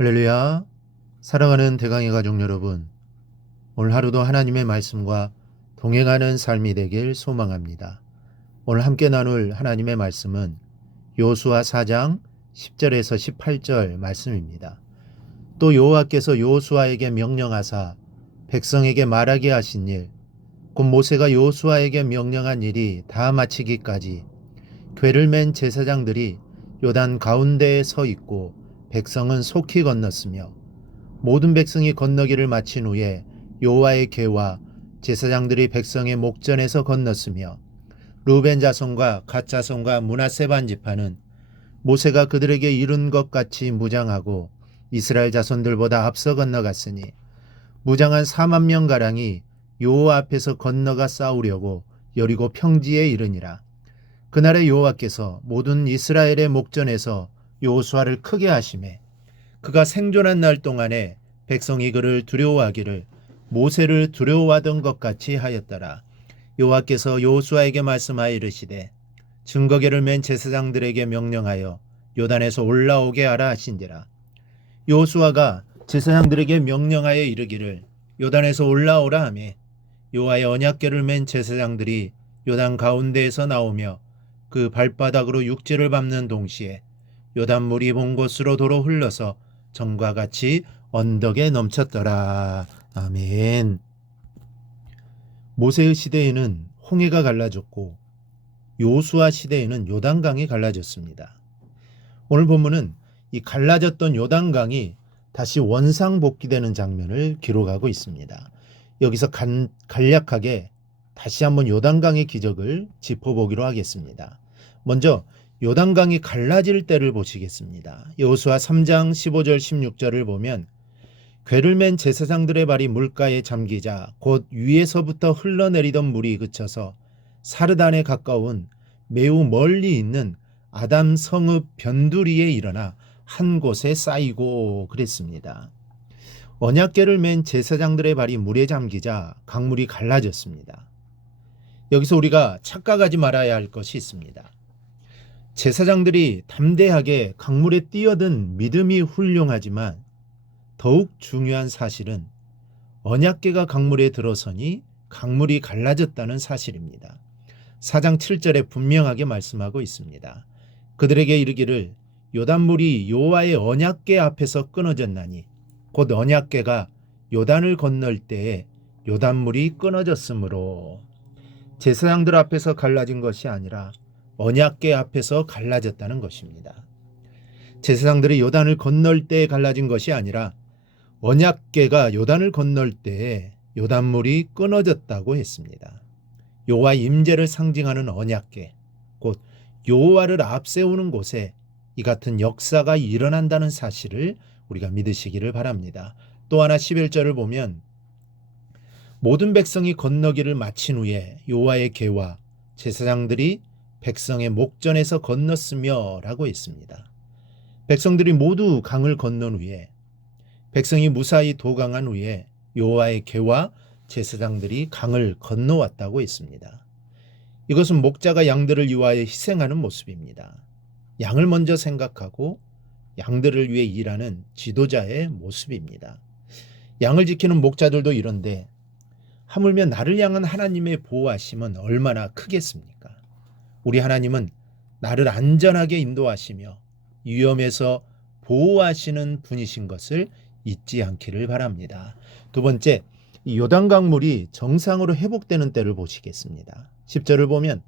할렐루야. 사랑하는 대강의 가족 여러분, 오늘 하루도 하나님의 말씀과 동행하는 삶이 되길 소망합니다. 오늘 함께 나눌 하나님의 말씀은 여호수아 4장 10절에서 18절 말씀입니다. 또 여호와께서 여호수아에게 명령하사 백성에게 말하게 하신 일, 곧 모세가 여호수아에게 명령한 일이 다 마치기까지 궤를 맨 제사장들이 요단 가운데에 서 있고 백성은 속히 건넜으며, 모든 백성이 건너기를 마친 후에 여호와의 궤와 제사장들이 백성의 목전에서 건넜으며, 르우벤 자손과 갓 자손과 므낫세 반 지파는 모세가 그들에게 이룬 것 같이 무장하고 이스라엘 자손들보다 앞서 건너갔으니 무장한 4만 명 가량이 여호와 앞에서 건너가 싸우려고 여리고 평지에 이르니라. 그날에 여호와께서 모든 이스라엘의 목전에서 여호수아를 크게 하시매 그가 생존한 날 동안에 백성이 그를 두려워하기를 모세를 두려워하던 것 같이 하였더라. 여호와께서 여호수아에게 말씀하여 이르시되 증거궤를 맨 제사장들에게 명령하여 요단에서 올라오게 하라 하신지라. 여호수아가 제사장들에게 명령하여 이르기를 요단에서 올라오라 하매 여호와의 언약궤를 맨 제사장들이 요단 가운데에서 나오며 그 발바닥으로 육지를 밟는 동시에 요단물이 본 곳으로 도로 흘러서 전과 같이 언덕에 넘쳤더라. 아멘. 모세의 시대에는 홍해가 갈라졌고 여호수아 시대에는 요단강이 갈라졌습니다. 오늘 본문은 이 갈라졌던 요단강이 다시 원상복귀되는 장면을 기록하고 있습니다. 여기서 간략하게 다시 한번 요단강의 기적을 짚어보기로 하겠습니다. 먼저 요단강이 갈라질 때를 보시겠습니다. 여호수아 3장 15절 16절을 보면 궤를 맨 제사장들의 발이 물가에 잠기자 곧 위에서부터 흘러내리던 물이 그쳐서 사르단에 가까운 매우 멀리 있는 아담 성읍 변두리에 일어나 한 곳에 쌓이고 그랬습니다. 언약궤를 맨 제사장들의 발이 물에 잠기자 강물이 갈라졌습니다. 여기서 우리가 착각하지 말아야 할 것이 있습니다. 제사장들이 담대하게 강물에 뛰어든 믿음이 훌륭하지만 더욱 중요한 사실은 언약궤가 강물에 들어서니 강물이 갈라졌다는 사실입니다. 4장 7절에 분명하게 말씀하고 있습니다. 그들에게 이르기를 요단물이 여호와의 언약궤 앞에서 끊어졌나니 곧 언약궤가 요단을 건널 때에 요단물이 끊어졌으므로. 제사장들 앞에서 갈라진 것이 아니라 언약궤 앞에서 갈라졌다는 것입니다. 제사장들이 요단을 건널 때에 갈라진 것이 아니라 언약궤가 요단을 건널 때에 요단물이 끊어졌다고 했습니다. 여호와의 임재를 상징하는 언약궤, 곧 여호와를 앞세우는 곳에 이 같은 역사가 일어난다는 사실을 우리가 믿으시기를 바랍니다. 또 하나 11절을 보면 모든 백성이 건너기를 마친 후에 여호와의 궤와 제사장들이 백성의 목전에서 건넜으며 라고 했습니다. 백성들이 모두 강을 건넌 후에 백성이 무사히 도강한 후에 여호와의 궤와 제사장들이 강을 건너왔다고 했습니다. 이것은 목자가 양들을 위하여 희생하는 모습입니다. 양을 먼저 생각하고 양들을 위해 일하는 지도자의 모습입니다. 양을 지키는 목자들도 이런데 하물며 나를 향한 하나님의 보호하심은 얼마나 크겠습니까? 우리 하나님은 나를 안전하게 인도하시며 위험에서 보호하시는 분이신 것을 잊지 않기를 바랍니다. 두 번째, 이 요단강물이 정상으로 회복되는 때를 보시겠습니다. 10절을 보면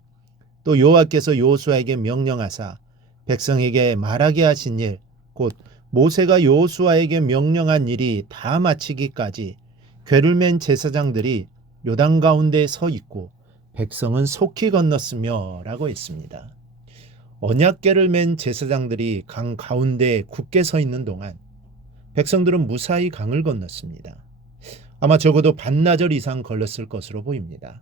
또 여호와께서 여호수아에게 명령하사 백성에게 말하게 하신 일, 곧 모세가 여호수아에게 명령한 일이 다 마치기까지 궤를 맨 제사장들이 요단 가운데에 서 있고 백성은 속히 건넜으며 라고 했습니다. 언약궤를 맨 제사장들이 강 가운데에 굳게 서 있는 동안 백성들은 무사히 강을 건넜습니다. 아마 적어도 반나절 이상 걸렸을 것으로 보입니다.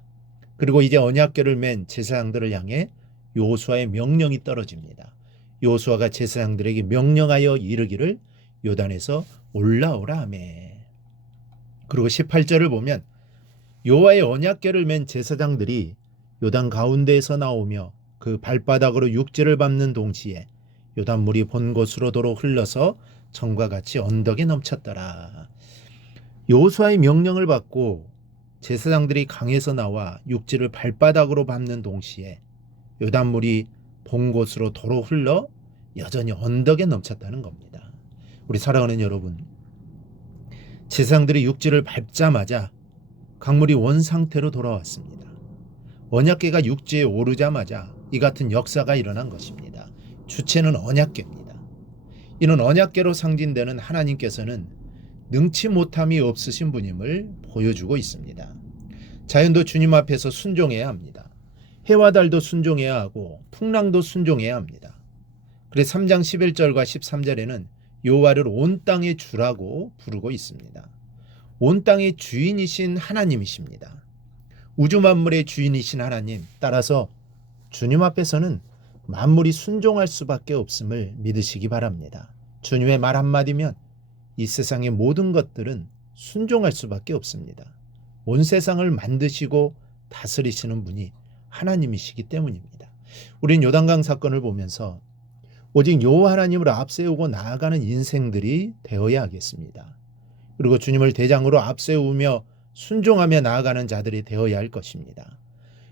그리고 이제 언약궤를 맨 제사장들을 향해 여호수아의 명령이 떨어집니다. 여호수아가 제사장들에게 명령하여 이르기를 요단에서 올라오라 하매. 그리고 18절을 보면 여호와의 언약궤를 맨 제사장들이 요단 가운데에서 나오며 그 발바닥으로 육지를 밟는 동시에 요단물이 본 곳으로 도로 흘러서 전과 같이 언덕에 넘쳤더라. 여호수아의 명령을 받고 제사장들이 강에서 나와 육지를 발바닥으로 밟는 동시에 요단물이 본 곳으로 도로 흘러 여전히 언덕에 넘쳤다는 겁니다. 우리 사랑하는 여러분, 제사장들이 육지를 밟자마자 강물이 원 상태로 돌아왔습니다. 언약궤가 육지에 오르자마자 이 같은 역사가 일어난 것입니다. 주체는 언약궤입니다. 이는 언약궤로 상징되는 하나님께서는 능치 못함이 없으신 분임을 보여주고 있습니다. 자연도 주님 앞에서 순종해야 합니다. 해와 달도 순종해야 하고 풍랑도 순종해야 합니다. 그래서 3장 11절과 13절에는 여호와를 온 땅의 주라고 부르고 있습니다. 온 땅의 주인이신 하나님이십니다. 우주 만물의 주인이신 하나님, 따라서 주님 앞에서는 만물이 순종할 수밖에 없음을 믿으시기 바랍니다. 주님의 말 한마디면 이 세상의 모든 것들은 순종할 수밖에 없습니다. 온 세상을 만드시고 다스리시는 분이 하나님이시기 때문입니다. 우린 요단강 사건을 보면서 오직 여호와 하나님을 앞세우고 나아가는 인생들이 되어야 하겠습니다. 그리고 주님을 대장으로 앞세우며 순종하며 나아가는 자들이 되어야 할 것입니다.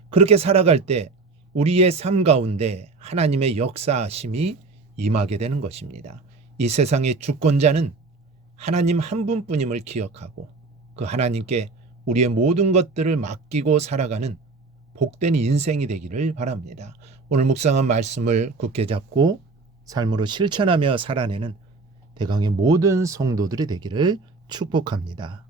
그렇게 살아갈 때 우리의 삶 가운데 하나님의 역사하심이 임하게 되는 것입니다. 이 세상의 주권자는 하나님 한 분뿐임을 기억하고 그 하나님께 우리의 모든 것들을 맡기고 살아가는 복된 인생이 되기를 바랍니다. 오늘 묵상한 말씀을 굳게 잡고 삶으로 실천하며 살아내는 대강의 모든 성도들이 되기를 축복합니다.